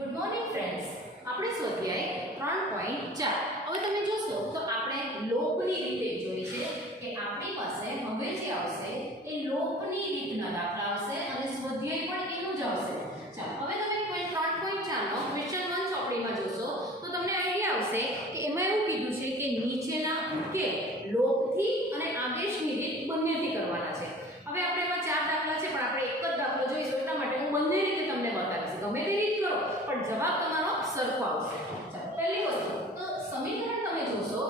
Good morning friends, આપણે સ્વાધ્યાય 3.4 હવે તમે જોશો તો આપણે લોપની રીતે જોઈ છે કે આપણી પાસે હવે જે આવશે એ લોપની રીતના દાખલા આવશે અને સ્વાધ્યાય પણ એનું જ આવશે. ચાલો હવે તમે 3.4 નો ક્વેશ્ચન 1 ચોપડીમાં જોશો તો તમને આઈડિયા આવશે કે એમાં એવું કીધું છે કે નીચેના ઉકેલ લોપથી અને આદેશની રીત બંનેથી કરવાના છે. હવે આપણે એમાં 4 દાખલા છે પણ આપણે એક જ દાખલો જોઈશું, એટલા માટે હું બંને રીતે તમને બતાવીશ. ગમે તે રીત કરો પણ જવાબ તમારો સરખો આવશે. ચાલો પહેલી વસ્તુ તો સમીકરણ તમે જોશો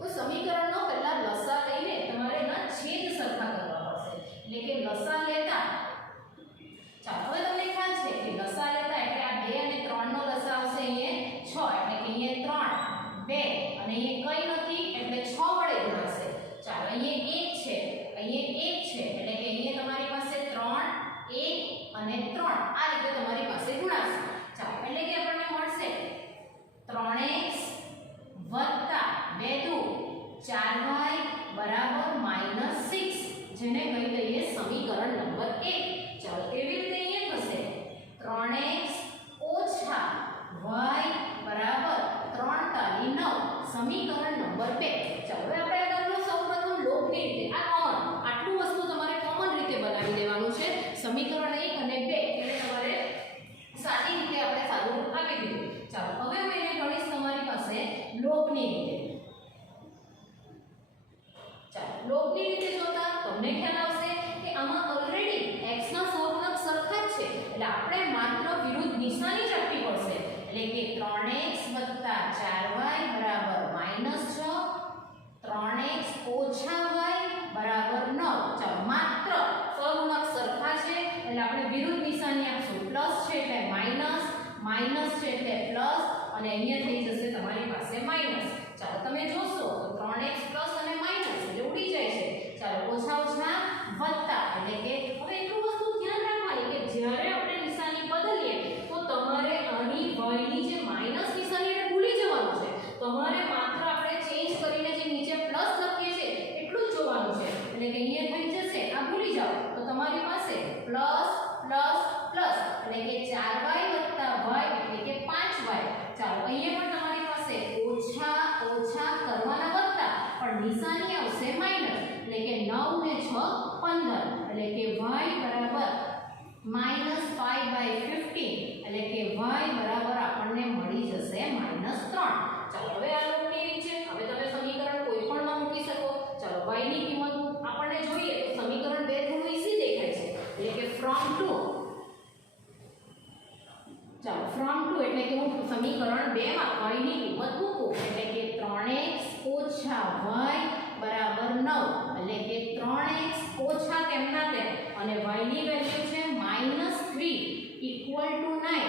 તો સમીકરણનો પહેલા લસા લઈને તમારે એના છેદ સરખા કરવા પડશે. એટલે કે લસા લેતા ચાલો હવે તમને ખ્યાલ છે કે લસા લેતા એટલે આ 2 અને 3 નો લસા આવશે અહીંયા 6 એટલે કે અહીંયા 3 2 અને અહીંયા કઈ નથી એટલે 6 વડે ગુણાશે. ચાલો અહીંયા 1 છે અહીંયા 1 છે એટલે કે અહીંયા તમારી પાસે 3 1 અને 3 આ રીતે તમારી પાસે ગુણાશે. ચાલો એટલે કે આપણને મળશે 3x વત્તા 2 દુ 4y બરાબર -6 જેને કહી દઈએ સમીકરણ નંબર 1. ચાલો કેવી રીતે અહીંયા થશે 3x ઓછા y બરાબર 3 તાલી 9 સમીકરણ નંબર 2. ચાલો હવે આપણે આ દાખલો સૌપ્રથમ લોપની રીતે આ કોમન આટલું વસ્તુ તમારે કોમન રીતે બનાવી દેવાનું છે. સમીકરણ 1 અને 2 એટલે તમારે સાદી રીતે આપણે સાદું આપી દીધું. ચાલો હવે હું એને ગણીશ તમારી પાસે લોપની રીતે. ચાલો લોપની રીતે જોતા તમને ખ્યાલ આવશે કે આમાં ઓલરેડી x ના સહગુણક સરખા જ છે એટલે આપણે માત્ર વિરુદ્ધ નિશાની જ આપવી પડશે. એટલે કે 3x 4y બરાબર -6 3x ઓછા y બરાબર 9. ચાલો માત્ર સહગુણક સરખા છે એટલે આપણે વિરુદ્ધ નિશાની આપશું. પ્લસ છે એટલે માઈનસ, માઈનસ છે એટલે પ્લસ અને અહીંયા થઈ જશે તમારી પાસે માઈનસ. ચાલો તમે જોશો તો 3x પ્લસ અને માઈનસ એટલે ઉડી જાય છે. ચાલો ઓછા ઓછા વત્તા એટલે કે હવે એટલું વસ્તુ ધ્યાન રાખવાની કે જ્યારે આપણે નિશાની બદલીએ તો તમારે આની y ની જે માઈનસ નિશાની એને ભૂલી જવાનું છે. તમારે માત્ર આપણે ચેન્જ કરીને જે નીચે પ્લસ લખીએ છીએ એટલું જ જોવાનું છે. એટલે કે અહીંયા થઈ જશે આ ભૂલી જાઓ તો તમારી પાસે પ્લસ પ્લસ પ્લસ એટલે કે 4y વત્તા y એટલે કે 5y. ચાલો અહીંયા પણ તમારી પાસે ઓછા ઓછા કરવાના વત્તા પણ નિશાની આવશે માઈનસ એટલે કે 9 ને 6 15 એટલે કે y બરાબર -5/15 એટલે કે y બરાબર આપણને મળી જશે -3. ચાલો હવે આ લોપની રીત છે. હવે તમે સમીકરણ કોઈ પણ માં મૂકી શકો. ચાલો y ની કિંમત આપણને જોઈએ તો સમીકરણ 2 થોડું ઈઝી દેખાય છે. એટલે કે from to ચાલો from to એટલે કે હું સમીકરણ 2 માં y ની કિંમત મૂકું એટલે કે 3x ઓછા y બરાબર 9 એટલે કે 3x ઓછા તેમના તેમ અને y ની વેલ્યુ છે -3 = 9.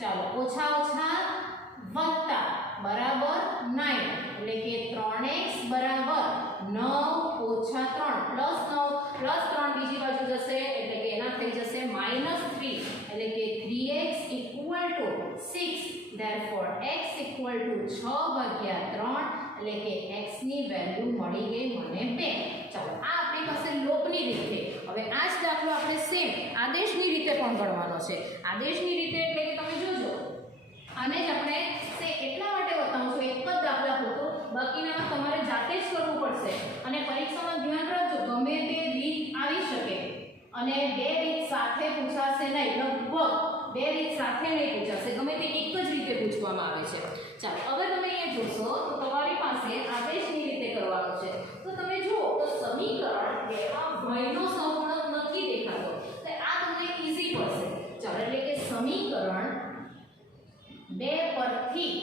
ચાલો ઓછા ઓછા વત્તા બરાબર 9 એટલે કે 3x બરાબર 9 ઓછા 3 પ્લસ 9 પ્લસ 3 બીજી બાજુ જશે એટલે કે એના થઈ જશે -3 એટલે કે 3x = 6. therefore x = 6/3 એટલે કે x ની વેલ્યુ મળી ગઈ મને 2. ચાલો આ આપણી પાસે લોપની રીત છે. હવે આ જ દાખલો આપણે સેમ આદેશની રીતે પણ ગણવાનો છે. આદેશની રીતે એટલે કે તમે જોજો આને જ આપણે એટલા માટે બતાવું છું એક જ દાખલા પૂરતો, બાકીના તમારે જાતે જ કરવું પડશે અને પરીક્ષામાં ધ્યાન રાખજો ગમે તે રીત આવી શકે અને 2 રીત સાથે પૂછાશે નહીં. લગભગ 2 રીત સાથે નહીં પૂછાશે, ગમે તે એક જ રીતે પૂછવામાં આવે છે. ચાલો હવે તમે અહીંયા જોશો તો તમારી પાસે આદેશની રીતે કરવાનું છે. તો તમે જુઓ તો સમીકરણ 2 માં y નો સહગુણક નથી દેખાતો તો આ તમને ઈઝી પડશે. ચાલો એટલે કે સમીકરણ 2 પરથી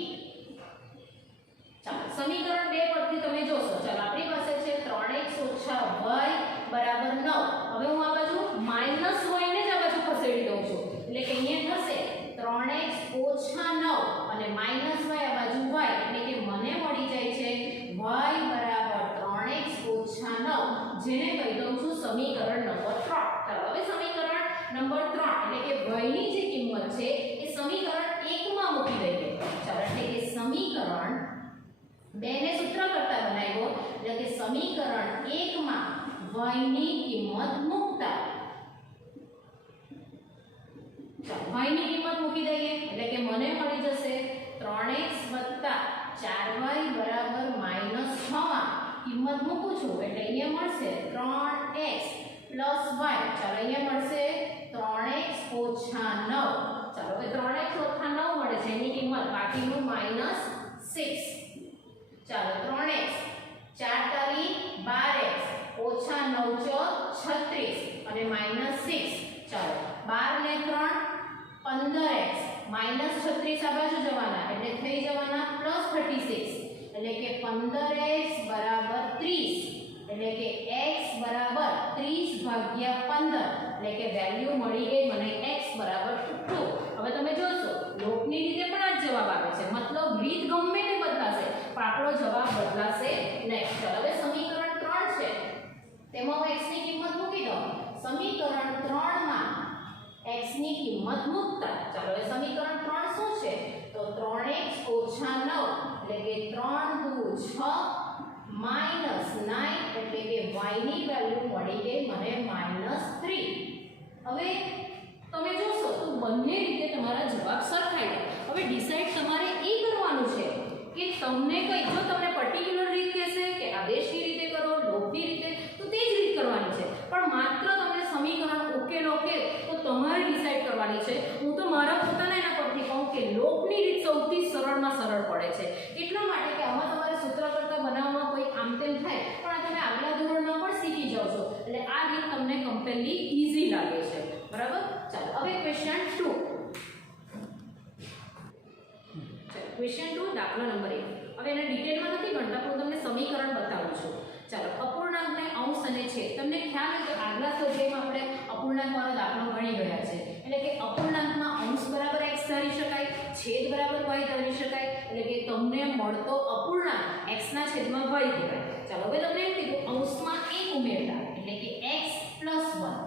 ચાલો સમીકરણ 2 પરથી તમે જોશો. ચાલો આપણી પાસે છે 3x ઓછા y બરાબર 9. હવે હું આ બાજુ માઈનસ y ને જ આ બાજુ ખસેડી દઉં છું એટલે કે અહીંયા થશે 3x ઓછા 9 અને માઈનસ y આ બાજુ y એટલે કે મને મળી જાય છે y બરાબર 3x ઓછા 9 જેને કહી દઉં છું સમીકરણ નંબર 3. ચાલો હવે સમીકરણ નંબર 3 એટલે કે y ની જે કિંમત છે એ સમીકરણ 1 માં મૂકી દઈએ. ચાલો એટલે કે સમીકરણ 2 ને સૂત્ર કરતા બનાવ્યો એટલે કે સમીકરણ 1 માં y ની કિંમત મૂકતા ચાલો y ની કિંમત મૂકી દઈએ એટલે કે મને મળી જશે 3x + 4y બરાબર -6 માં કિંમત મૂકું છું એટલે અહીંયા મળશે 3x + y. ચાલો અહીંયા મળશે 3x - 9. ચાલો હવે 3x - 9 મળે છે એની કિંમત બાકીનું -6. ચાલો 3x 4 તારી 12x ઓછા 9 ચોક 36 અને -6. ચાલો 12 ને 3 15x -36 આ બાજુ જવાના એટલે થઈ જવાના +36 એટલે કે 15x બરાબર 30 એટલે કે x બરાબર 30 ભાગ્યા 15 એટલે કે વેલ્યુ મળી ગઈ મને x બરાબર 2. હવે તમે જોશો લોકની રીતે પણ આ જવાબ આવે છે મતલબ રીત ગમે તે બદલાશે પણ આપણો જવાબ બદલાશે નહીં. ચાલો હવે સમીકરણ 3 છે તેમાં હું x ની કિંમત મૂકી દઉં. સમીકરણ 3 માં x ની કિંમત મૂકતા ચાલો હવે સમીકરણ 3 શું છે તો 3x - 9 એટલે કે 3 દુ 6 -9 એટલે કે y ની વેલ્યુ મળી ગઈ મને -3. હવે તમે જોશો તો બંને રીતે તમારા જવાબ સરખાઈ જાય. હવે ડિસાઈડ તમારે એ કરવાનું છે કે તમને કઈ જો તમને પર્ટિક્યુલર રીત કહેશે કે આદેશની રીતે કરો લોકની રીતે તો તે જ રીત કરવાની છે પણ માત્ર તમને સમીકરણ ઉકેલો કે તો તમારે ડિસાઈડ કરવાની છે. હું તો મારા પોતાના એના પરથી કહું કે લોકની રીત સૌથી સરળમાં સરળ પડે છે એટલા માટે કે આમાં તમારે સૂત્ર કરતા બનાવવામાં કોઈ આમ તેમ થાય પણ આ તમે આગલા ધોરણમાં પણ શીખી જાવ છો એટલે આ રીત તમને કમ્પેરલી ઈઝી લાગે છે. બરાબર. ચાલો હવે ક્વેશ્ચન 2. ક્વેશ્ચન 2 દાખલો નંબર 1. હવે એને ડિટેલમાં નથી ગણતા પણ તમને સમીકરણ બતાવું છું. ચાલો અપૂર્ણાંકને અંશ અને છેદ તમને ખ્યાલ હોય તો આગલા સ્વાધ્યાયમાં આપણે અપૂર્ણાંકવાળો દાખલો ગણી ગયા છે એટલે કે અપૂર્ણાંકમાં અંશ બરાબર x ધારી શકાય છેદ બરાબર y ધારી શકાય એટલે કે તમને મળતો અપૂર્ણાંક x ના છેદમાં y કહેવાય. ચાલો હવે તમને એમ કીધું અંશમાં 1 ઉમેરતા એટલે કે x + 1.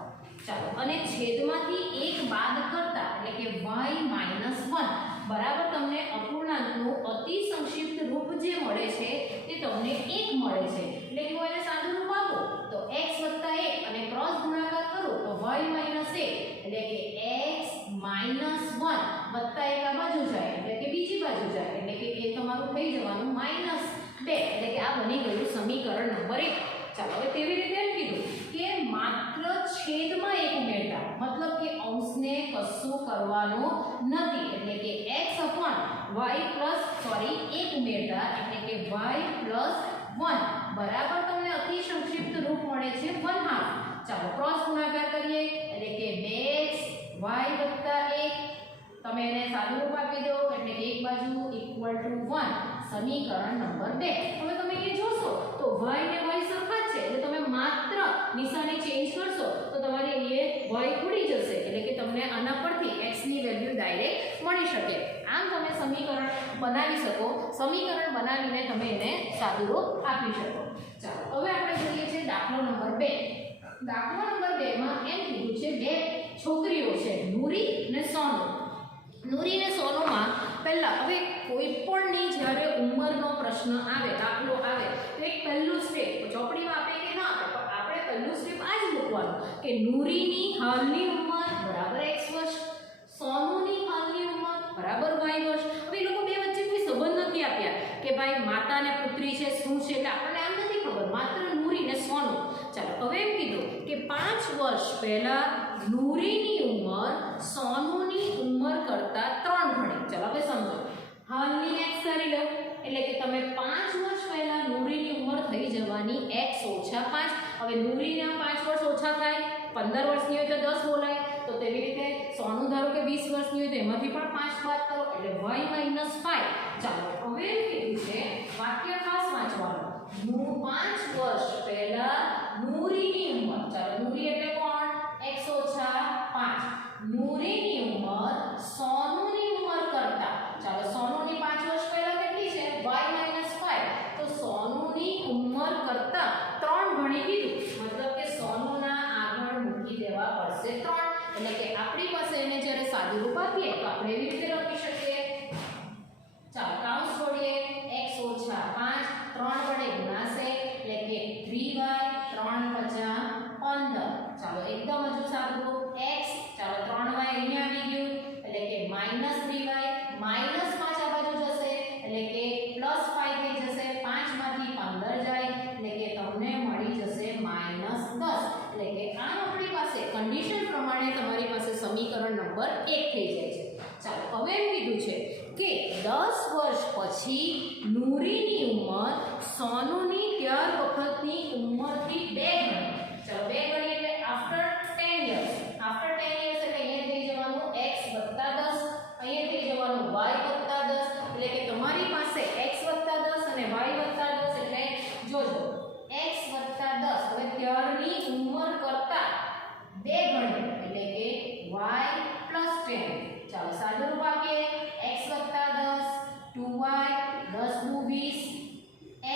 ચાલો અને છેદમાંથી 1 બાદ કરતા એટલે કે y - 1 બરાબર તમને અપૂર્ણાંકનું અતિ સંક્ષિપ્ત રૂપ જે મળે છે તે તમને 1 મળે છે એટલે કે હું એને સાદું રૂપ આપું તો x + 1 અને ક્રોસ ગુણાકાર કરું તો y - 1 એટલે કે x - 1 વત્તા 1 આ બાજુ જાય એટલે કે બીજી બાજુ જાય એટલે કે એ તમારું થઈ જવાનું -2 એટલે કે આ બની ગયું સમીકરણ નંબર 1. ચાલો હવે કેવી રીતે એમ કીધું કે માત્ર છેદમાં 1 ઉમેરતા મતલબ કે અંશને કશું કરવાનું નથી એટલે કે x upon y plus 1 ઉમેરતા એટલે કે y plus 1 બરાબર તમને અતિ સંક્ષિપ્ત રૂપ મળે છે 1/2. ચાલો ક્રોસ ગુણાકાર કરીએ એટલે કે 2x y + 1 તમે એને સાદું રૂપ આપી દો એટલે કે એક બાજુ = 1 સમીકરણ નંબર 2. હવે તમે એ જોશો તો y ને y સરખા જ છે એટલે તમે માત્ર નિશાની ચેન્જ કરશો તો તમારી અહીંયા y ઉડી જશે એટલે કે તમને આના પરથી x ની વેલ્યુ ડાયરેક્ટ મળી શકે. આમ તમે સમીકરણ બનાવી શકો સમીકરણ બનાવીને તમે એને સાદું રૂપ આપી શકો. ચાલો હવે આપણે જોઈએ છે દાખલો નંબર 2. દાખલો નંબર 2 માં એમ કીધું છે બે છોકરીઓ છે નૂરી અને સોનુ. નૂરી અને સોનુમાં પહેલા હવે કોઈ પણની જ્યારે ઉંમરનો પ્રશ્ન આવે દાખલો આવે તો એક પહેલું સ્ટેપ ચોપડીમાં આપે કે ના આપે પણ આપણે પહેલું સ્ટેપ આ જ મૂકવાનું કે નૂરીની હાલની ઉંમર બરાબર x વર્ષ સોનુની હાલની ઉંમર બરાબર y વર્ષ. હવે એ લોકો બે વચ્ચે કોઈ સંબંધ નથી આપ્યા કે ભાઈ માતા અને પુત્રી છે શું છે એટલે આપણને આમ નથી ખબર માત્ર નૂરી અને સોનુ. ચાલો હવે એમ કીધું કે 5 વર્ષ પહેલા નૂરીની ઉંમર સોનુની ઉંમર કરતા 3 ગણી. ચાલો હવે સમજો હાલની x ધારી લો એટલે કે તમે 5 વર્ષ પહેલા નૂરીની ઉંમર થઈ જવાની x - 5. હવે નૂરીના 5 વર્ષ ઓછા થાય 15 વર્ષની હોય તો 10 બોલાય તો તેવી રીતે સોનું ધારો કે 20 વર્ષની હોય તો એમાંથી પણ 5 બાદ કરો એટલે y - 5. ચાલો હવે એમ કીધું છે વાક્ય ખાસ વાંચવાનું 5 વર્ષ પહેલા નૂરીની ઉંમર. ચાલો નૂરી એટલે કોણ x - 5 નૂરીની ઉંમર સોનુની ઉંમર કરતા. ચાલો સોનુની 5 વર્ષ પહેલા કેટલી છે y - 5 તો સોનુની ઉંમર કરતા 3 ગણી કીધું મતલબ કે સોનુના આગળ મૂકી દેવા પડશે 3 એટલે કે આપણી પાસે એને જ્યારે સાદું રૂપ આપીએ તો આપણે એવી રીતે લખી શકીએ. ચાલો કાઉન્સ છોડીએ x - 5 3 વડે ગુણાશે એટલે કે 3y 3 × 5 15. ચાલો એકદમ હજુ સાદું રૂપ x. ચાલો 3y અહીંયા આવી ગયું નંબર 1 થઈ જાય છે. ચાલો હવે એમ કીધું છે કે 10 વર્ષ પછી નૂરીની ઉંમર સોનુની ત્યાર વખતની ઉંમરથી 2 ગણી. ચાલો 2 ગણી એટલે આફ્ટર 10 યર્સ. આફ્ટર 10 યર્સ એટલે અહીંયા થઈ જવાનું x + 10, અહીંયા થઈ જવાનું y + 10. એટલે કે તમારી પાસે x + 10 અને y + 10 એટલે જોજો x + 10 હવે ત્યારની ઉંમર કરતા 2 ગણી એટલે કે y + 10. ચાલો સાદું રૂપ આપીએ x + 10 2y 10 * 20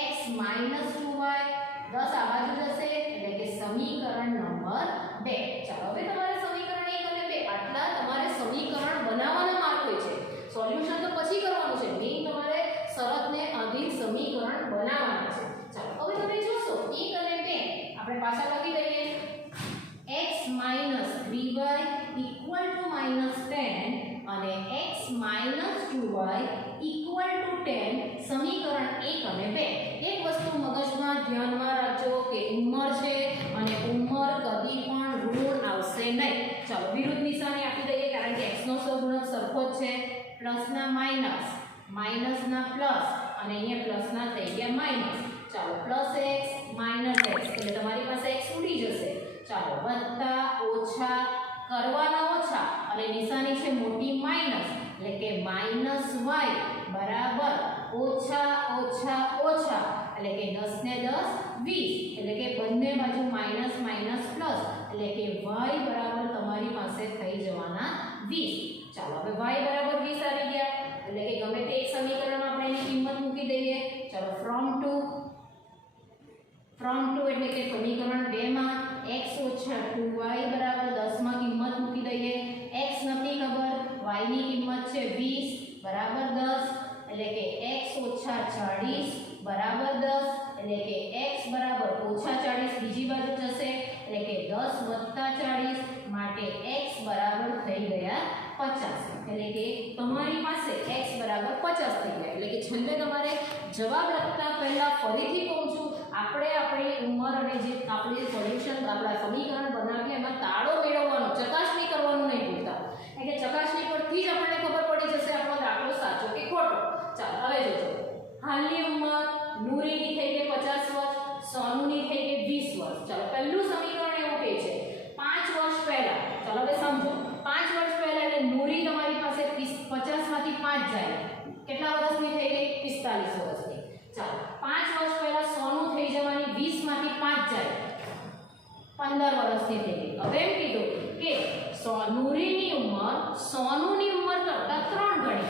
x - 2y 10 આ બાજુ જશે એટલે કે સમીકરણ નંબર 2. ચાલો હવે તમારે સમીકરણ 1 અને 2 આટલા તમારે સમીકરણ બનાવવાના માર્ક હોય છે. સોલ્યુશન તો પછી કરવાનું છે. મેઈન તમારે શરતને આધીન સમીકરણ બનાવવાના છે. ચાલો હવે તમે જોશો 1 અને 2 આપણે પાછા લખી દઈએ x - 3y = -10 અને x - 2y = 10 સમીકરણ 1 અને 2. એક વસ્તુ મગજમાં ધ્યાનમાં રાખજો કે ઉંમર છે અને ઉંમર કદી પણ ઋણ આવશે નહીં. ચાલો વિરુદ્ધ નિશાની આપી દઈએ કારણ કે x નો સહગુણક સરખો જ છે. પ્લસના માઈનસ, માઈનસના પ્લસ અને અહીંયા પ્લસના થઈ ગયા માઈનસ. ચાલો +x - x એટલે તમારી પાસે x ઉડી જશે. ચાલો વત્તા ઓછા કરવાના ઓછા અને નિશાની છે મોટી માઈનસ એટલે કે -y બરાબર ઓછા ઓછા ઓછા એટલે કે 10 ને 10 20 એટલે કે બંને બાજુ માઈનસ માઈનસ પ્લસ એટલે કે y બરાબર તમારી પાસે થઈ જવાના 20. ચાલો હવે y બરાબર 20 આવી ગયા એટલે કે ગમે તે એક સમીકરણમાં આપણે એની કિંમત મૂકી દઈએ. ચાલો from to એટલે કે સમીકરણ 2 માં x - 2y બરાબર 10 માં કિંમત મૂકી દઈએ. x નથી ખબર, y ની કિંમત છે 20 બરાબર 10 એટલે કે x - 40 બરાબર 10 એટલે કે x બરાબર -40 બીજી બાજુ જશે એટલે કે 10 + 40 માટે x બરાબર થઈ ગયા 50 એટલે કે તમારી પાસે x બરાબર 50 થઈ ગયા. એટલે કે છેલ્લે તમારે જવાબ લખતા પહેલા ફરીથી કહું છું આપણે આપણી ઉંમર અને જે આપણે સોલ્યુશન આપણા સમીકરણ બનાવીએ એમાં તાળો મેળવવાનો, ચકાસણી કરવાનું નહીં ભૂલતા. એટલે ચકાસણી પરથી જ આપણને ખબર પડી જશે આપણો દાખલો સાચો કે ખોટો. ચાલો હવે જોજો હાલની ઉંમર નૂરીની થઈ ગઈ 50 વર્ષ, સોનુની થઈ ગઈ 20 વર્ષ. ચાલો પહેલું સમીકરણ એવું કહે છે 5 વર્ષ પહેલા. ચાલો હવે સમજો 5 વર્ષ પહેલા એટલે નૂરી તમારી પાસે 50 માંથી 5 જાય કેટલા વર્ષની થઈ ગઈ 45 વર્ષની. ચાલો 5 વર્ષ પહેલા સોનું થઈ જવાની 20 માંથી 5 જાય 15 વર્ષની થઈ ગઈ. હવે એમ કીધું કે નૂરીની ઉંમર સોનુની ઉંમર કરતા 3 ગણી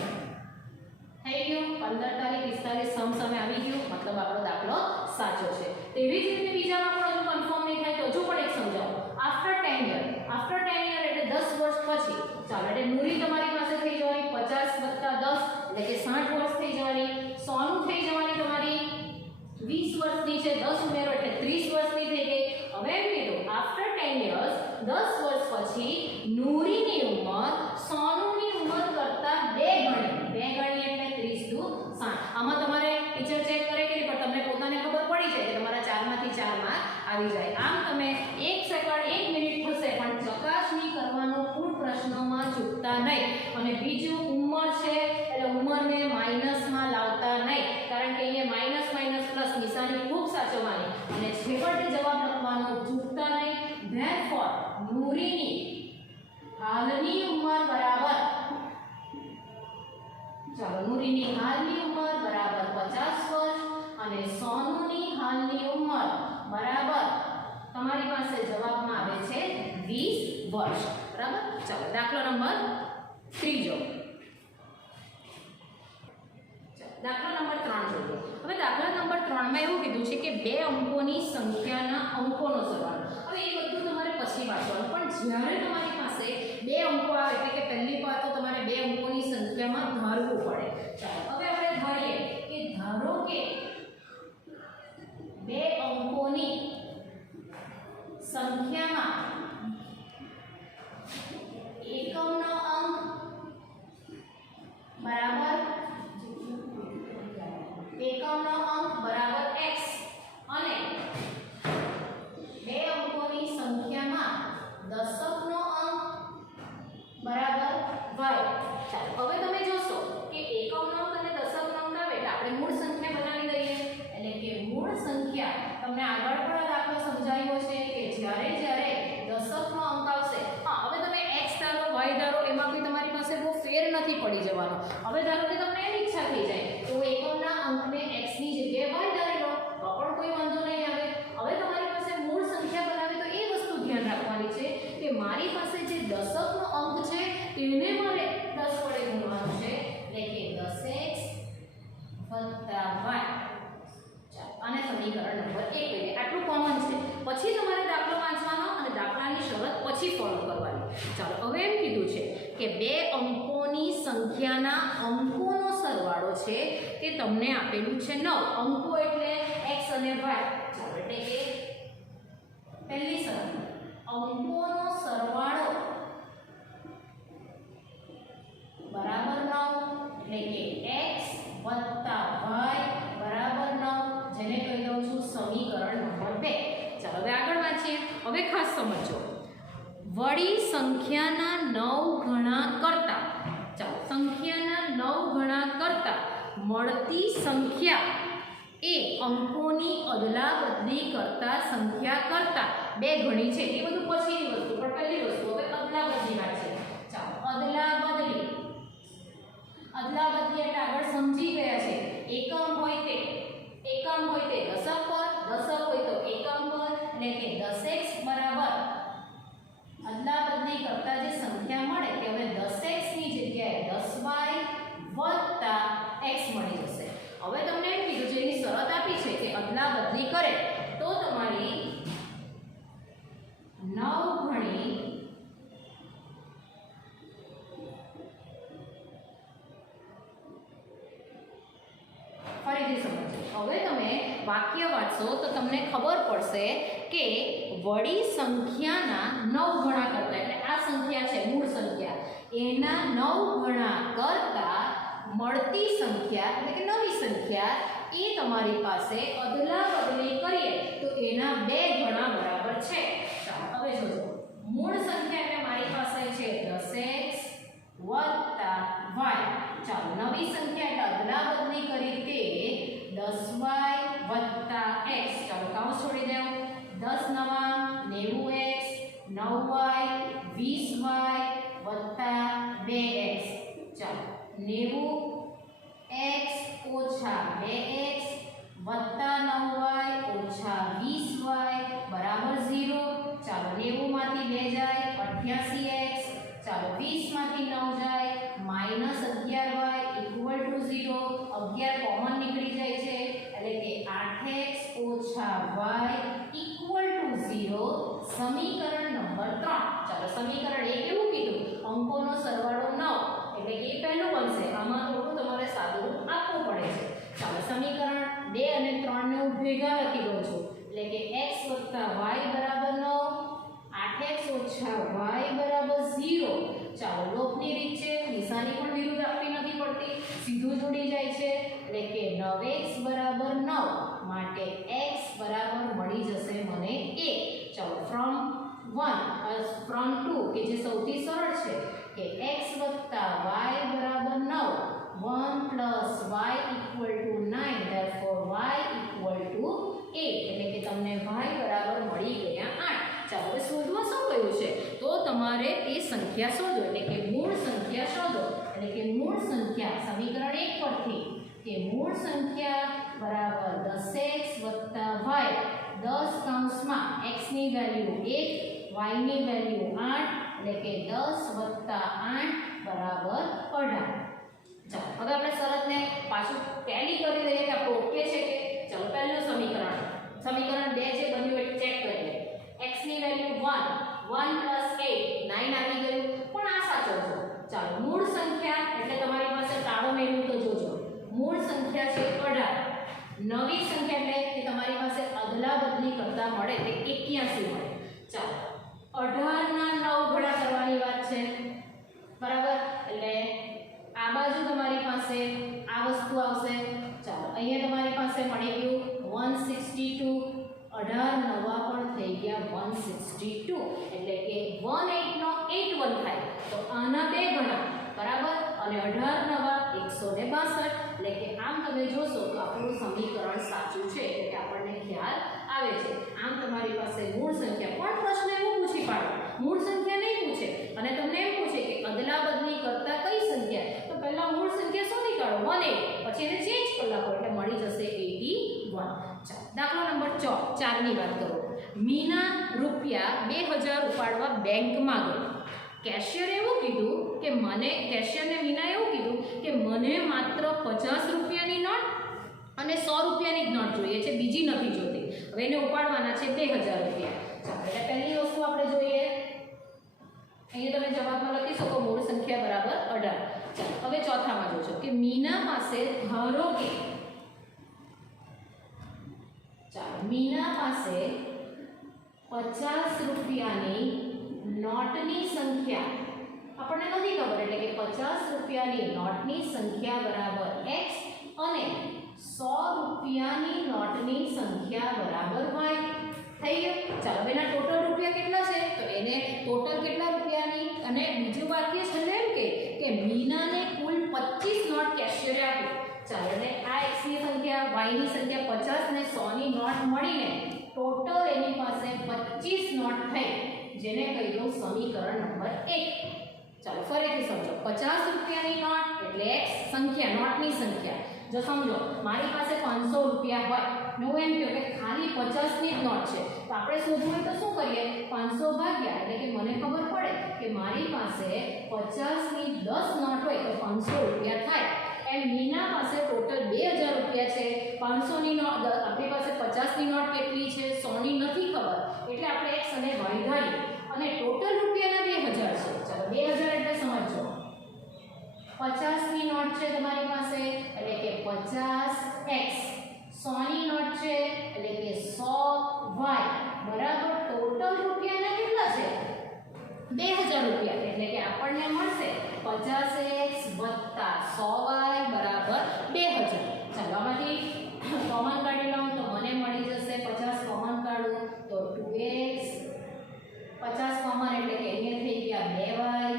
થઈ ગયું. 15 તારીખ 45 સમસામે આવી ગયું મતલબ આપણો દાખલો સાચો છે. તેવી જ રીતે બીજામાં પણ હજુ કન્ફર્મ નહીં થાય તો હજુ પણ એક સમજાવો. આફ્ટર 10 યર, આફ્ટર 10 યર એટલે 10 વર્ષ પછી. ચાલો એટલે નૂરી તમારી પાસે થઈ જવાની 50 + 10 એટલે કે 60 વર્ષ થઈ જવાની. સોનું થઈ જવાની તમારી 20 વર્ષની છે, 10 ઉમેરો એટલે 30 વર્ષની થઈ ગઈ. હવે એમ કીધું આફ્ટર 10 યર્સ 10 વર્ષ પછી નૂરીની ઉંમર સોનુની ઉંમર કરતા 2 ગણી. 2 ગણી એટલે 30 * 60. આમાં તમારે ટીચર ચેક કરે કે પણ તમને પોતાને ખબર પડી જાય કે તમારા 4 માંથી 4 માર્ક આવી જાય. આમ તમે 1 સેકન્ડ 1 મિનિટ થશે પણ ચકાસણી કરવાનો પૂર્ણ પ્રશ્નોમાં ચૂકતા નહીં. અને બીજું ઉંમર છે એટલે ઉંમરને માઈનસમાં લાવતા નહીં કારણ કે અહીંયા માઈનસ માઈનસ પ્લસ નિશાની ખૂબ સાચવવાની અને છેવટે જવાબ લખવાનો ચૂકતા નહીં. ધેરફોર નૂરીની હાલની ઉંમર બરાબર ચાલો નૂરીની હાલની ઉંમર બરાબર 50 વર્ષ અને સોનુની હાલની ઉંમર બરાબર તમારી પાસે જવાબમાં આવે છે 20 વર્ષ. બરાબર. ચાલો દાખલો નંબર 3 દાખલા નંબર 3 જોઈએ. હવે દાખલા નંબર 3 માં એવું કીધું છે કે 2 અંકોની સંખ્યાના અંકોનો સરવાળો. હવે એ બધું તમારે પછી વાંચવાનું પણ જ્યારે તમારી પાસે 2 અંકો આવે એટલે કે પહેલી વાત તો તમારે 2 અંકોની સંખ્યામાં ધારવું પડે. ચાલો હવે આપણે ધારીએ કે ધારો કે 2 અંકોની સંખ્યામાં એકમનો અંક બરાબર એકમનો અંક બરાબર x અને 2 અંકોની સંખ્યામાં દશકનો અંક બરાબર નથી પડી જવાનો. હવે ધારો કે તમને એની ઈચ્છા થઈ જાય તો એકમના અંકને x ની જગ્યાએ y ધારી લો તો પણ કોઈ વાંધો નહીં આવે. હવે તમારી પાસે મૂળ સંખ્યા બનાવે તો એ વસ્તુ ધ્યાન રાખવાની છે કે મારી પાસે જે દશકનો અંક છે તેને મારે 10 વડે ગુણવાનો છે એટલે કે 10x y. અને સમીકરણ નંબર 1 લઈએ. આટલું કોમન છે. પછી તમારે દાખલો વાંચવાનો અને દાખલાની શરત પછી ફોલો કરવાની. ચાલો હવે એમ કીધું છે કે બે અંકોની સંખ્યાના અંકોનો સરવાળો છે તે તમને આપેલું છે 9. અંકો એટલે x અને y. ચાલો એટલે કે પહેલી શરત અંકોનો સરવાળો બરાબર 9 એટલે કે x y બરાબર 9, જેને કહી દઉં છું સમીકરણ નંબર 2. ચાલો હવે આગળ વાંચીએ. હવે ખાસ સમજો વળી સંખ્યાના 9 ગણા કરતા, ચાલો સંખ્યાના 9 ગણા કરતા મળતી સંખ્યા એ અંકોની અદલા બદલી કરતા સંખ્યા કરતા 2 ગણી છે. એ બધું પછીની વસ્તુ, પણ પહેલી વસ્તુ હવે અદલા બદલી વાંચીએ. ચાલો અદલા બદલી એટલે આગળ સમજી ગયા છે. એકમ હોય તે દશક પર, દશક હોય તો એકમ પર, એટલે કે 10x બરાબર અદલા બદલી કરતા જે સંખ્યા મળે તે હવે 10x ની જગ્યાએ 10y વત્તા x મળી જશે. હવે તમને એમ કીધું જેની શરત આપી છે કે અદલા બદલી કરે તો તમારી 9 ગણી ફરીથી સમજો. હવે તમે વાક્ય વાંચશો તો તમને ખબર પડશે કે વળી સંખ્યાના 9 ગણા કરતા, એટલે આ સંખ્યા છે મૂળ સંખ્યા, એના 9 ગણા કરતા મળતી સંખ્યા એટલે કે નવી સંખ્યા એ તમારી પાસે અદલા બદલી કરીએ તો એના 2 ગણા બરાબર છે. ચાલો હવે જોજો. મૂળ સંખ્યા એટલે મારી પાસે છે 10x વત્તા y. ચાલો નવી સંખ્યા એટલે અદલા બદલી કરી તે 10y વત્તા x. ચાલો કાઉન્સ છોડી દો. 10 નવા 90x, 9y 20y વત્તા 2x. ચાલો 90x ઓછા 2x વત્તા 9y ઓછા 20y બરાબર 0. ચાલો 90 માંથી 2 જાય 88x. ચાલો 20 માંથી 9 જાય -11y ઇક્વલ ટુ 0. 11 કોમન નીકળી જાય છે એટલે કે 8x ઓછા y ઇક્વલ ટુ 0. સમીકરણ નંબર 3. ચાલો સમીકરણ 1 કેવું કીધું? અંકોનો સરવાળો 9 એટલે કે પહેલું બનશે. આમાં થોડું તમારે સાદું આપવું પડે છે. ચાલો સમીકરણ 2 અને 3 ને હું ભેગા લખી દઉં છું એટલે કે x y બરાબર 9, 8x ઓછા y બરાબર 0. ચાલો લોપની રીત છે, નિશાની પણ વિરુદ્ધ આપવી નથી પડતી, સીધું જોડી જાય છે એટલે કે 9x બરાબર 9 માટે x બરાબર મળી જશે મને 1. ચાલો ફ્રોમ 2 કે જે સૌથી સરળ છે કે x વત્તા y બરાબર 9, 1 plus y equal to 9, therefore y equal to 8 એટલે કે તમને y બરાબર મળી ગયા 8. ચાલો હવે શોધવા શું કહ્યું છે? તો તમારે તે સંખ્યા શોધો એટલે કે મૂળ સંખ્યા શોધો. એટલે કે મૂળ સંખ્યા સમીકરણ 1 પરથી કે મૂળ સંખ્યા બરાબર 10x વત્તા y. 10 કૌંસમાં x ની વેલ્યુ 1, y ની વેલ્યુ 8 એટલે કે 10 વત્તા 8 બરાબર 18. ચાલો હવે આપણે શરતને પાછું ટેલી કરી દઈએ કે આપણે ઓકે છે કે. ચાલો પહેલું સમીકરણ 2 જે બન્યું એ ચેક કરીએ. x ની વેલ્યુ 1, 1 plus 8 9 આવી ગયું, પણ આ સાચવજો. ચાલો મૂળ સંખ્યા એટલે તમારી પાસે તાળો મેળવું તો જોજો. મૂળ સંખ્યા છે 18. નવી સંખ્યા એટલે કે તમારી પાસે અદલા બદલી કરતા મળે તે 81 મળે. ચાલો 18 ના 9 ગણા કરવાની વાત છે બરાબર. એટલે આ બાજુ તમારી પાસે આ વસ્તુ આવશે. ચાલો અહીંયા તમારી પાસે મળી ગયું 162. 18 નવા પણ થઈ ગયા 162 એટલે કે 18 નો 81 થાય તો આના 2 ગણા બરાબર. અને 18 નવા 162 એટલે કે આમ તમે જોશો તો આપણું સમીકરણ સાચું છે એટલે કે આપણને ખ્યાલ આવે છે. આમ તમારી પાસે મૂળ સંખ્યા પણ પ્રશ્ન એવો પૂછી પાડે, મૂળ સંખ્યા નહીં પૂછે અને તમને એમ પૂછે કે અદલા બદલી કરતા કઈ સંખ્યા, તો કરો 180 પછી એને ચેન્જ કરી નાખો એટલે મળી જશે 81. ચાલો દાખલો નંબર 4 ની વાત કરો. મીના રૂપિયા 2000 ઉપાડવા બેંકમાં ગઈ. કેશિયરે એવું કીધું કે કેશિયરને મીના એવું કીધું કે મને માત્ર 50 રૂપિયાની નોટ અને 100 રૂપિયાની જ નોટ જોઈએ છે, બીજી નથી જોતી. હવે એને ઉપાડવાના છે 2000 રૂપિયા. ચાલો એટલે પહેલી વસ્તુ આપણે જોઈએ, અહીંયા તમે જવાબમાં લખી શકો મૂળ સંખ્યા બરાબર 18. ચાલો હવે ચોથામાં જોજો કે મીના પાસે ધારો કે મીના પાસે 50 રૂપિયાની નોટની સંખ્યા આપણને નથી ખબર, એટલે કે 50 રૂપિયાની નોટની સંખ્યા બરાબર x અને 100 રૂપિયાની નોટની સંખ્યા બરાબર y. થઈ ગયું. ચાલો એના ટોટલ રૂપિયા કેટલા છે તો એને ટોટલ કેટલા રૂપિયાની, અને બીજું વાક્ય છેલ્લે એમ કે મીનાને કુલ 25 નોટ કેશિયરે આપી. ચાલો એટલે આ x ની સંખ્યા y ની સંખ્યા 50 ને 100 ની નોટ મળીને ટોટલ એની પાસે 25 નોટ થઈ, જેને કહી દઉં સમીકરણ નંબર 1. ચાલો ફરીથી સમજો. 50 રૂપિયાની નોટ એટલે x સંખ્યા નોટની સંખ્યા. જો સમજો મારી પાસે 500 રૂપિયા હોય ને હું એમ કહું કે ખાલી 50 ની જ નોટ છે, તો આપણે શોધવું હોય તો શું કરીએ, 500 ભાગ્યા, એટલે કે મને ખબર પડે કે મારી પાસે 50 ની 10 નોટ હોય તો 500 રૂપિયા થાય. એમ મીના પાસે ટોટલ 2000 રૂપિયા છે. 500 ની નોટ, આપણી પાસે 50 ની નોટ કેટલી છે, 100 ની નથી ખબર, એટલે આપણે x અને y ધારીએ અને ટોટલ રૂપિયાના 2000 છે. ચાલો 2000 એટલે સમજો 50 ની નોટ છે તમારી પાસે એટલે કે 50x, 100 ની નોટ છે એટલે કે 100y બરાબર ટોટલ રૂપિયાના કેટલા છે 2000 રૂપિયા, એટલે કે આપણને મળશે 50x + 100y બરાબર 2000. ચાલો આમાંથી કોમન કાઢી લઉં તો મને મળી જશે 50 કોમન કાઢું તો 2x, 50 કોમન એટલે કે અહીંયા થઈ ગયા 2y,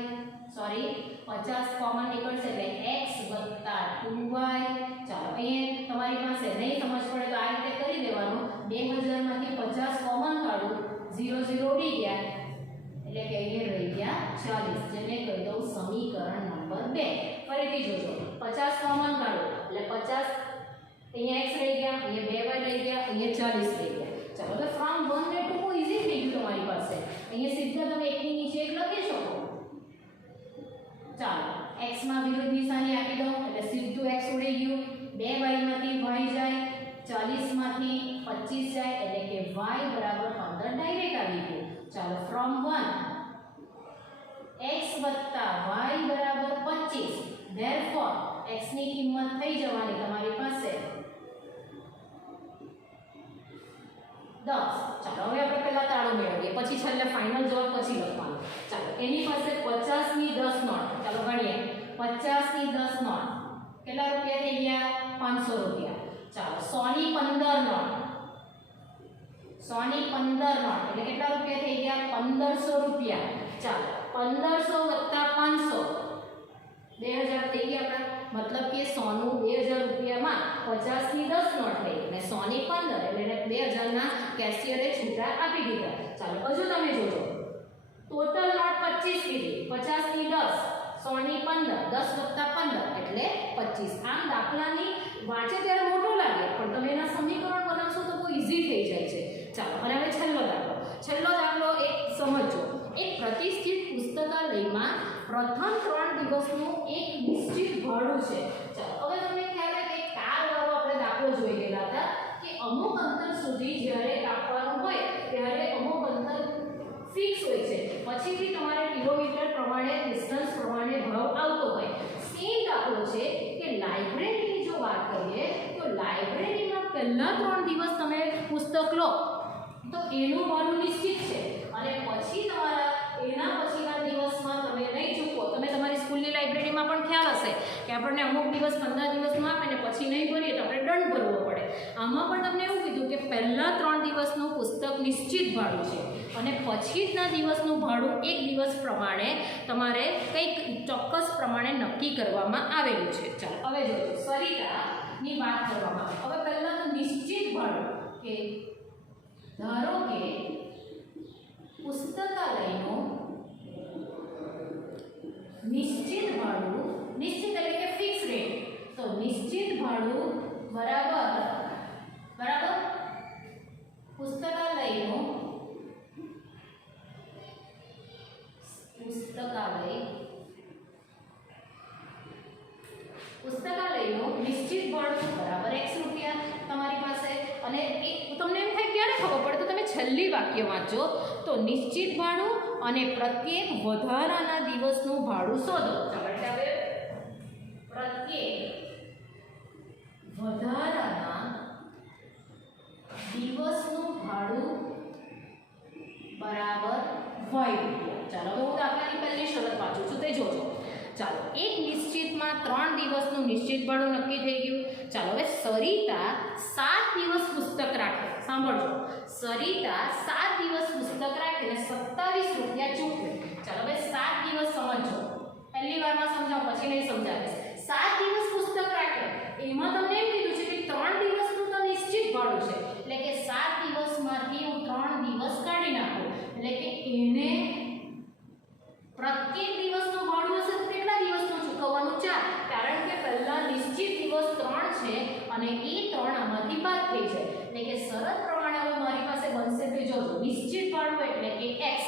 સોરી 50 કોમન નીકળશે એટલે x + 2y. ચાલો અહીંયા તમારી પાસે નહીં સમજ પડે તો આ રીતે કરી દેવાનું. 2000 માંથી 50 કોમન કાઢું, 0 0 ઉડી ગયા એટલે કે અહીંયા રહી ગયા 40, જેને કહી દઉં સમીકરણ નંબર 2. ફરીથી જોજો 50 કોમન કાઢો એટલે 50, અહીંયા x રહી ગયા, અહીંયા 2y રહી ગયા, અહીંયા 40 રહી ગયા. ચાલો હવે ફ્રોમ 1 ને 2 ઈઝી થઈ ગયું તમારી પાસે. અહીંયા સીધા તમે 1 ની નીચે 1 લખી શકો. ચાલો x માં વિરુદ્ધ નિશાની આપી દો એટલે સીધું x ઉડી ગયું. 2y માંથી y જાય, 40 માંથી 25 જાય એટલે કે y બરાબર 15 ડાયરેક્ટ આવી ગયું. ચાલો ફ્રોમ 1 x + y બરાબર 25, ધેરફોર x ની કિંમત થઈ જવાની તમારી પાસે 10. ચાલો હવે આપણે પહેલા તાળું મેળવીએ, પછી છેલ્લે ફાઇનલ જવાબ પછી લખવાનો. ચાલો એની પાસે 50 ની 10 નોટ, ચાલો ગણીએ 50 ની 10 નોટ કેટલા રૂપિયા થઈ ગયા 500 રૂપિયા. ચાલો 100 ની 15 નોટ, 100 ની 15 નોટ એટલે કેટલા રૂપિયા થઈ ગયા 1500 રૂપિયા. ચાલો 1500 + 500 2000 થઈ ગયા આપણા, મતલબ કે 100 નું 2000 રૂપિયામાં 50 ની 10 નોટ થઈ અને 100 ની 15 એટલે 2000 ના કેશિયરે છૂટા આપી દીધા. ચાલો હજુ તમે જોજો ટોટલ નોટ 25 કીધી, 50 ની 10, 100 ની 15, 10 + 15 એટલે 25. આમ દાખલાની વાંચે ત્યારે મોટો લાગે પણ તમે એના સમીકરણ બનાવશો તો બહુ ઈઝી થઈ જાય છે. ચાલો અને હવે છેલ્લો દાખલો એક સમજો. એક પ્રતિષ્ઠિત પુસ્તકાલયમાં પ્રથમ 3 દિવસનું એક નિશ્ચિત ભાડું છે. ચાલો હવે તમને ખ્યાલ છે કે કાર વાળો આપણે દાખલો જોઈ ગયેલા હતા કે અમુક અંતર સુધી જ્યારે કાપવાનું હોય ત્યારે અમુક અંતર ફિક્સ હોય છે, પછીથી તમારે કિલોમીટર પ્રમાણે ડિસ્ટન્સ પ્રમાણે ભાવ આવતો હોય. સેમ દાખલો છે કે લાઇબ્રેરીની જો વાત કરીએ તો લાઇબ્રેરીમાં પહેલા 3 દિવસ તમે પુસ્તક લો તો એનું ભાડું નિશ્ચિત છે અને પછી તમારા એના પછીના દિવસમાં તમે નહીં ચૂકવો. તમે તમારી સ્કૂલની લાઇબ્રેરીમાં પણ ખ્યાલ હશે કે આપણને અમુક દિવસ 15 દિવસમાં આપે ને પછી નહીં ભરીએ તો આપણે દંડ ભરવો પડે. આમાં પણ તમને એવું કીધું કે પહેલા 3 દિવસનું પુસ્તક નિશ્ચિત ભાડું છે અને પછીના દિવસનું ભાડું એક દિવસ પ્રમાણે તમારે કંઈક ચોક્કસ પ્રમાણે નક્કી કરવામાં આવેલું છે. ચાલો હવે જોજો સરિતાની વાત કરવામાં આવે. હવે પહેલા તો નિશ્ચિત ભાડું કે ધારો કે પુસ્તકાલયનું નિશ્ચિત ભાડું, નિશ્ચિત એટલે કે ફિક્સ રેટ, તો નિશ્ચિત ભાડું બરાબર બરાબર પુસ્તકાલયનું નિશ્ચિત ભાડું બરાબર x રૂપિયા તમારી પાસે. અને તમને એમ થાય ક્યારે ખબર પડે તો તમે છેલ્લી વાક્ય વાંચો. તો નિશ્ચિત ભાડું અને પ્રત્યેક વધારાના દિવસનું ભાડું શોધો. ચાલો એટલે હવે પ્રત્યેક વધારાના દિવસનું ભાડું બરાબર y રૂપિયા. ચાલો હવે હું દાખલાની પહેલી શરત વાંચું છું તે જોજો. ચાલો એક નિશ્ચિતમાં 3 દિવસનું નિશ્ચિત ભાડું નક્કી થઈ ગયું. ચાલો હવે સરિતા 7 દિવસ પુસ્તક રાખે. સાંભળજો, સરિતા 7 દિવસ પુસ્તક રાખીને 27 રૂપિયા ચૂકવે. ચાલો હવે 7 દિવસ સમજો. પહેલી વારમાં સમજાવ પછી નહીં સમજાવીશ. 7 દિવસ પુસ્તક રાખે એમાં તમને એમ કીધું છે કે 3 દિવસનું તો નિશ્ચિત ભાડું છે, એટલે કે 7 દિવસમાંથી હું 3 દિવસ કાઢી નાખું, એટલે કે એને પ્રત્યેક દિવસનું ભાડું હશે તો કેટલા દિવસનું ચૂકવવાનું? 4. કારણ કે પહેલા નિશ્ચિત દિવસ 3 છે અને એ 3 આમાંથી બાદ થઈ જાય, એટલે કે શરત પ્રમાણે હવે મારી પાસે બનશે તે જોજો. નિશ્ચિત ભાડું એટલે કે x,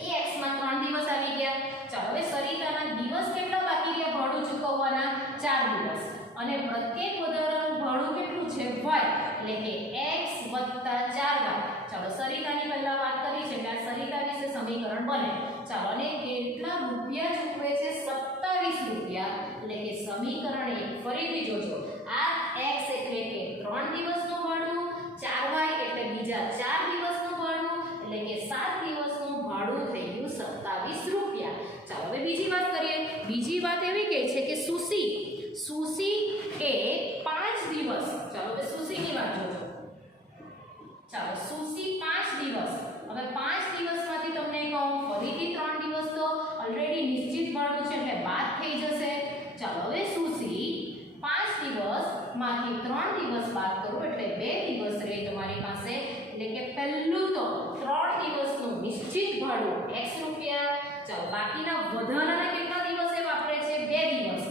એ x માં 3 દિવસ આવી ગયા. ચાલો હવે સરિતાના દિવસ કેટલા બાકી રહ્યા ભાડું ચૂકવવાના? 4 દિવસ. અને પ્રત્યેક વધારાનું ભાડું કેટલું છે? y, એટલે કે x + 4y. ચાલો સરિતાની પહેલા વાત કરી છે કે આ સરિતા વિશે સમીકરણ બને. ચાલો અને કેટલા રૂપિયા ચૂકવે છે? 27 રૂપિયા. એટલે કે સમીકરણ 1 ફરીથી જોજો. આ x એટલે કે 3 દિવસનું ભાડું, 4y એટલે બીજા 4 દિવસનું ભાડું, એટલે કે 7 દિવસનું ભાડું થઈ ગયું 27 રૂપિયા. ચાલો હવે બીજી વાત કરીએ. બીજી વાત એવી કહે છે કે સુસી એ 5 દિવસ. ચાલો હવે સુસીની વાત જોજો. ચાલો સુસી 5 દિવસ. હવે 5 દિવસમાંથી તમને કહું ફરીથી 3 દિવસ તો ઓલરેડી નિશ્ચિત ભાડું છે એટલે બાદ થઈ જશે. ચાલો હવે સુસી 5 દિવસમાંથી 3 દિવસ બાદ કરું એટલે 2 દિવસ રહે તમારી પાસે, એટલે કે પહેલું તો 3 દિવસનું નિશ્ચિત ભાડું x રૂપિયા. ચાલો બાકીના વધારાના કેટલા દિવસે વાપરે છે? 2 દિવસ.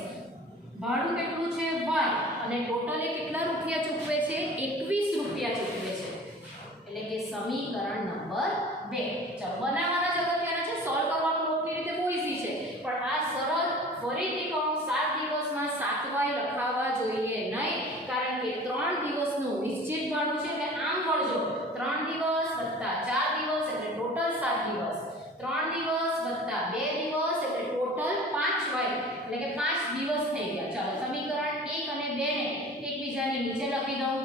ભાડું કેટલું છે? y. અને ટોટલે કેટલા રૂપિયા ચૂકવે છે? 21 રૂપિયા ચૂકવે છે. એટલે કે સમીકરણ નંબર 2. ચાલો બનાવવાના જગત્યાના છે, સોલ્વ કરવાનું લોટની રીતે બહુ ઈઝી છે, પણ આ સરળ ફરીથી કહું 7 દિવસમાં 7y લખાવવા જોઈએ નહીં, કારણ કે 3 દિવસનું નિશ્ચિત ભાડું છે એટલે આમ ગણજો. 3 દિવસ વત્તા 4 દિવસ એટલે ટોટલ 7 દિવસ. 3 દિવસ વત્તા 2 દિવસ એટલે ટોટલ 5y, એટલે કે 5 દિવસ થઈ ગયા. ચાલો સમીકરણ 1 અને 2 ને એકબીજાની નીચે લખી દઉં,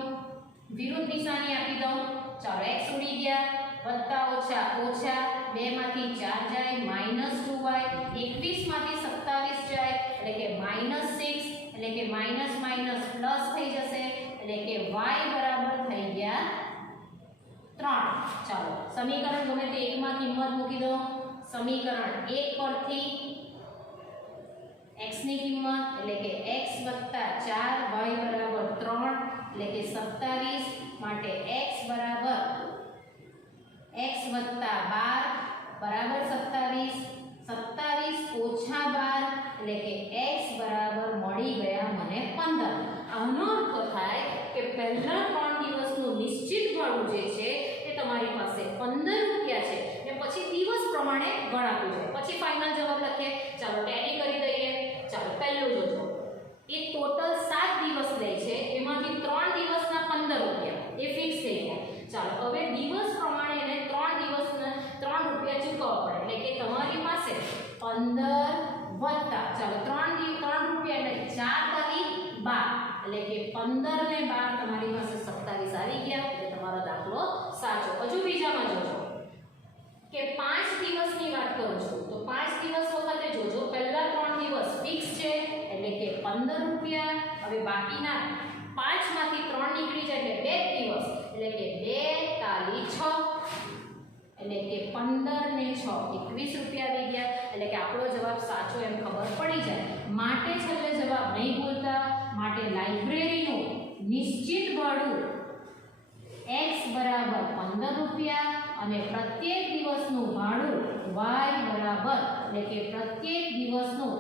વિરુદ્ધ નિશાની આપી દઉં. ચાલો x ઉડી ગયા, વત્તા ઓછા ઓછા, 2 માંથી 4 જાય, -2y, 21 માંથી 27 જાય એટલે કે -6, એટલે કે માઈનસ માઈનસ પ્લસ થઈ જશે, એટલે કે y બરાબર થઈ ગયા 3. ચાલો સમીકરણ ગમે તે એકમાં કિંમત મૂકી દો. સમીકરણ 1 પરથી x ની કિંમત એટલે કે x + 4y બરાબર 3, એટલે કે 27 માટે x બરાબર x + 12 બરાબર 27, 27 ઓછા 12 એટલે કે x બરાબર મળી ગયા મને 15. આનો અર્થ થાય કે પહેલા 3 દિવસનું નિશ્ચિત ભાડું જે છે એ તમારી પાસે 15 રૂપિયા છે ને પછી દિવસ પ્રમાણે ગણાતું છે. પછી ફાઇનલ જવાબ લખીએ. ચાલો ટેલી કરી દઈએ. ચાલો પહેલું જોજો, એ ટોટલ 7 દિવસ લે છે, એમાંથી 3 દિવસના 15 રૂપિયા એ ફિક્સ થઈ ગયા. ચાલો હવે દિવસ પ્રમાણે એને 3 દિવસના 3 રૂપિયા ચૂકવવા પડે, એટલે કે તમારી પાસે 15 વત્તા ચાલો 3 રૂપિયા એટલે 4 × 12, એટલે કે 15 ને 12 તમારી પાસે 27 આવી ગયા. એટલે તમારો દાખલો સાચો. હજુ બીજામાં જોજો કે 5 દિવસની વાત કરું છું તો 5 દિવસ વખતે જોજો પહેલા 3 દિવસ ફિક્સ છે એટલે કે 15 રૂપિયા. હવે બાકીના 5 માંથી 3 નીકળી જાય એટલે 2 દિવસ, એટલે કે 2 × 6 એટલે કે 15 ને 6 21 રૂપિયા આવી ગયા. એટલે કે આપણો જવાબ સાચો એમ ખબર પડી જાય. માટે છેલ્લે જવાબ નહીં ભૂલતા. માટે લાઇબ્રેરીનું નિશ્ચિત ભાડું x બરાબર 15 રૂપિયા અને પ્રત્યેક દિવસનું ભાડું y બરાબર, એટલે કે પ્રત્યેક દિવસનું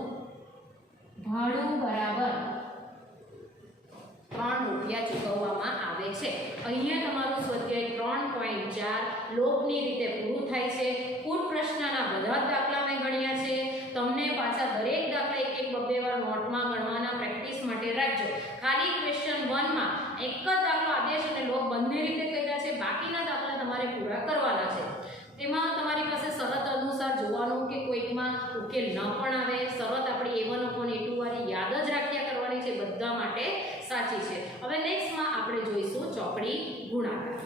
ભાડું બરાબર લોભની રીતે પૂરું થાય છે. કુલ પ્રશ્નના બધા જ દાખલા મેં ગણ્યા છે. તમને પાછા દરેક દાખલા એક એક બબ્બે વાર નોટમાં ગણવાના, પ્રેક્ટિસ માટે રાખજો. ખાલી ક્વેશ્ચન 1 માં એક જ દાખલો આદેશ અને લોભ બંને રીતે કર્યા છે, બાકીના દાખલા તમારે પૂરા કરવાના છે. તેમાં તમારી પાસે શરત અનુસાર જોવાનું કે કોઈકમાં ઉકેલ ન પણ આવે. શરત આપણી A1/A2 વાળી યાદ જ રાખ્યા કરવાની છે, બધા માટે સાચી છે. હવે નેક્સ્ટમાં આપણે જોઈશું ચોકડી ગુણાકાર.